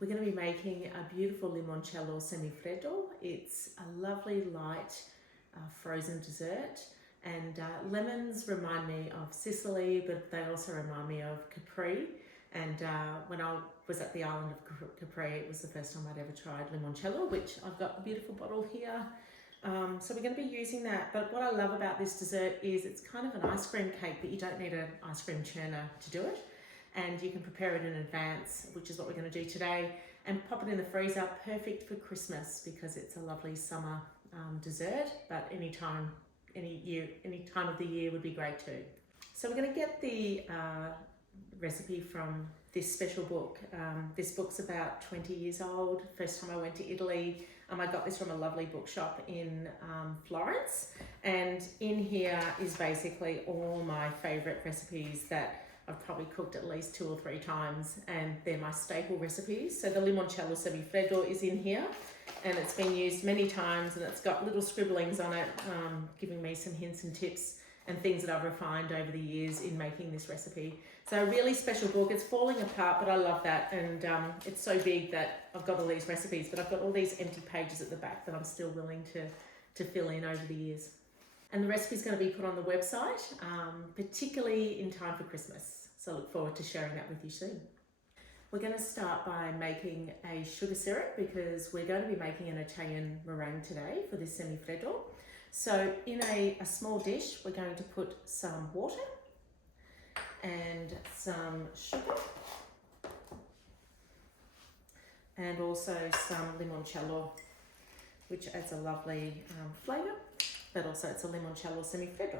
We're going to be making a beautiful Limoncello Semifreddo. It's a lovely light frozen dessert, and lemons remind me of Sicily, but they also remind me of Capri. And when I was at the island of Capri, it was the first time I'd ever tried limoncello, which I've got a beautiful bottle here. So we're going to be using that, but what I love about this dessert is it's kind of an ice cream cake, but you don't need an ice cream churner to do it. And you can prepare it in advance, which is what we're going to do today, and pop it in the freezer. Perfect for Christmas because it's a lovely summer dessert, but any time of the year would be great too. So we're going to get the recipe from this special book. This book's about 20 years old. First time I went to Italy, I got this from a lovely bookshop in Florence, and in here is basically all my favorite recipes that I've probably cooked at least 2 or 3 times, and they're my staple recipes. So the Limoncello Semifreddo is in here, and it's been used many times, and it's got little scribblings on it, giving me some hints and tips and things that I've refined over the years in making this recipe. So a really special book. It's falling apart, but I love that, and it's so big that I've got all these recipes, but I've got all these empty pages at the back that I'm still willing to fill in over the years. And the recipe is going to be put on the website, particularly in time for Christmas. So I look forward to sharing that with you soon. We're going to start by making a sugar syrup because we're going to be making an Italian meringue today for this semifreddo. So in a small dish, we're going to put some water and some sugar and also some limoncello, which adds a lovely flavour, but also it's a limoncello semifreddo.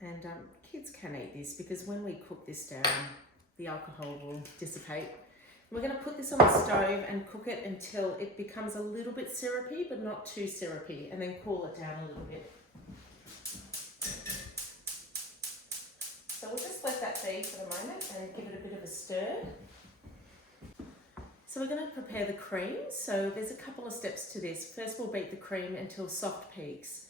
And kids can eat this because when we cook this down, the alcohol will dissipate. We're going to put this on the stove and cook it until it becomes a little bit syrupy, but not too syrupy, and then cool it down a little bit. So we'll just let that be for the moment and give it a bit of a stir. So we're going to prepare the cream. So there's a couple of steps to this. First, we'll beat the cream until soft peaks.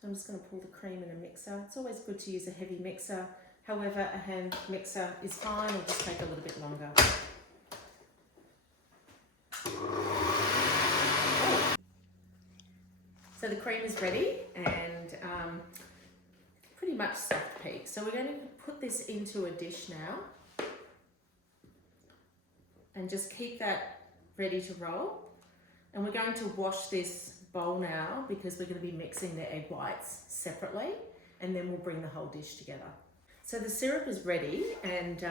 So I'm just going to pull the cream in a mixer. It's always good to use a heavy mixer. However, a hand mixer is fine. It'll just take a little bit longer. So the cream is ready and pretty much soft peak. So we're going to put this into a dish now and just keep that ready to roll. And we're going to wash this bowl now because we're going to be mixing the egg whites separately, and then we'll bring the whole dish together. So the syrup is ready, and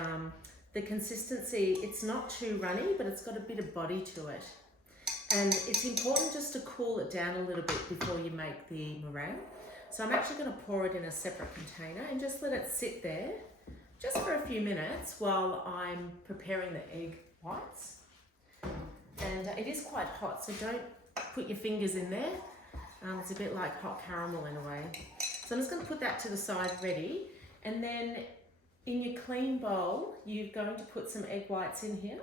the consistency, it's not too runny, but it's got a bit of body to it. And it's important just to cool it down a little bit before you make the meringue. So I'm actually going to pour it in a separate container and just let it sit there just for a few minutes while I'm preparing the egg whites. And it is quite hot, so don't put your fingers in there. It's a bit like hot caramel in a way. So I'm just going to put that to the side ready, and then in your clean bowl you're going to put some egg whites in here,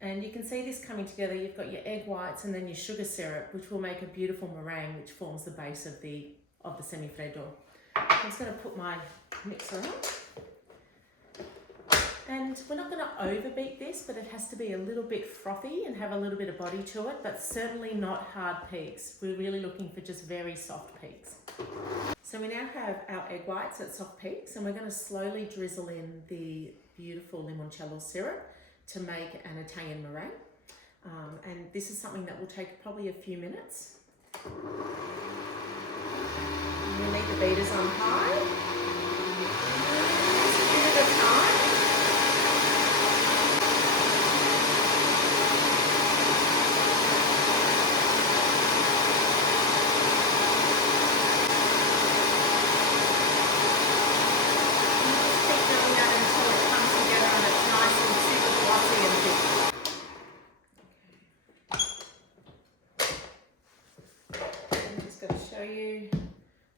and you can see this coming together. You've got your egg whites and then your sugar syrup, which will make a beautiful meringue which forms the base of the semifreddo. I'm just going to put my mixer on. And we're not going to overbeat this, but it has to be a little bit frothy and have a little bit of body to it, but certainly not hard peaks. We're really looking for just very soft peaks. So we now have our egg whites at soft peaks, and we're going to slowly drizzle in the beautiful limoncello syrup to make an Italian meringue. And this is something that will take probably a few minutes. You'll need the beaters on high. Just a bit at a time.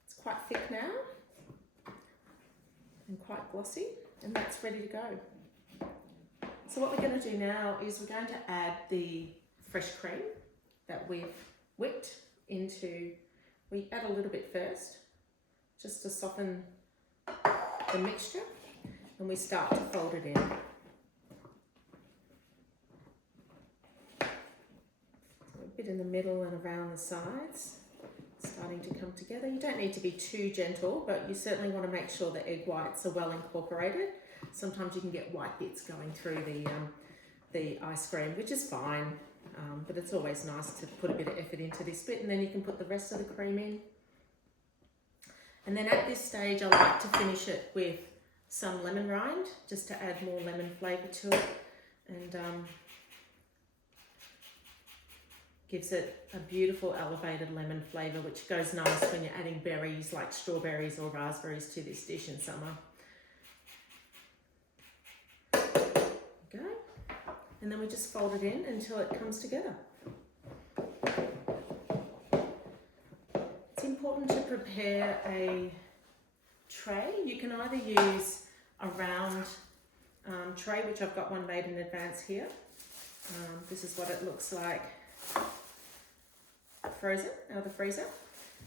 It's quite thick now and quite glossy, and that's ready to go. So what we're going to do now is we're going to add the fresh cream that we've whipped into. We add a little bit first just to soften the mixture, and we start to fold it in. So a bit in the middle and around the sides, starting to come together. You don't need to be too gentle, but you certainly want to make sure the egg whites are well incorporated. Sometimes you can get white bits going through the ice cream, which is fine, but it's always nice to put a bit of effort into this bit, and then you can put the rest of the cream in. And then at this stage, I like to finish it with some lemon rind, just to add more lemon flavour to it, and gives it a beautiful elevated lemon flavour, which goes nice when you're adding berries like strawberries or raspberries to this dish in summer. There we go. And then we just fold it in until it comes together. It's important to prepare a tray. You can either use a round tray, which I've got one made in advance here. This is what it looks like frozen out of the freezer.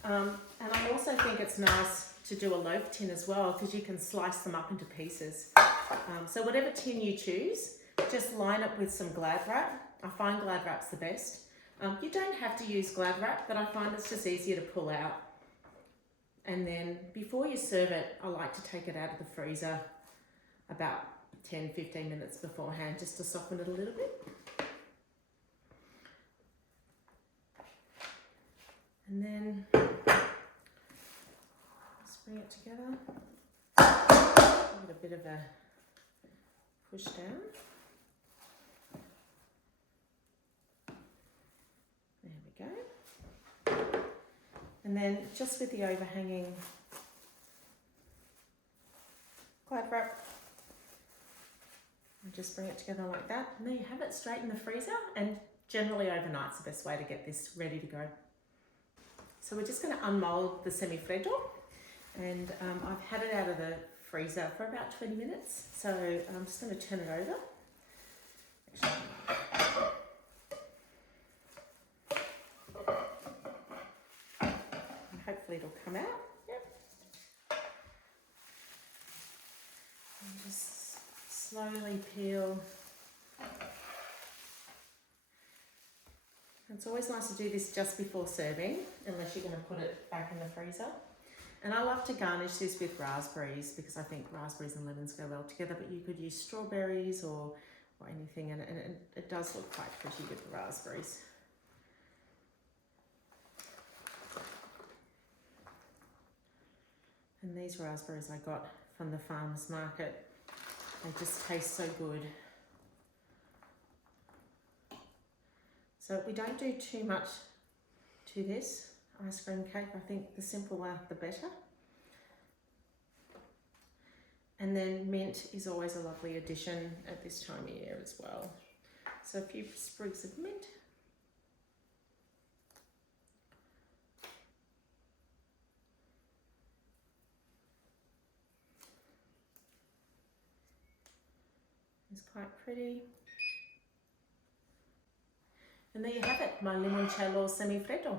And I also think it's nice to do a loaf tin as well, because you can slice them up into pieces. So whatever tin you choose, just line up with some Glad wrap. I find Glad wrap's the best. You don't have to use Glad wrap, but I find it's just easier to pull out. And then before you serve it, I like to take it out of the freezer about 10-15 minutes beforehand, just to soften it a little bit. And then just bring it together. Give it a bit of a push down. There we go. And then just with the overhanging Glad wrap, and just bring it together like that. And there you have it, straight in the freezer. And generally overnight's the best way to get this ready to go. So we're just going to unmold the semifreddo, and I've had it out of the freezer for about 20 minutes. So I'm just going to turn it over. And hopefully it'll come out. Yep. And just slowly peel. It's always nice to do this just before serving, unless you're going to put it back in the freezer. And I love to garnish this with raspberries, because I think raspberries and lemons go well together, but you could use strawberries or anything, and it does look quite pretty with the raspberries. And these raspberries I got from the farmer's market, they just taste so good. So we don't do too much to this ice cream cake. I think the simpler the better. And then mint is always a lovely addition at this time of year as well. So a few sprigs of mint. It's quite pretty. And there you have it, my limoncello semifreddo.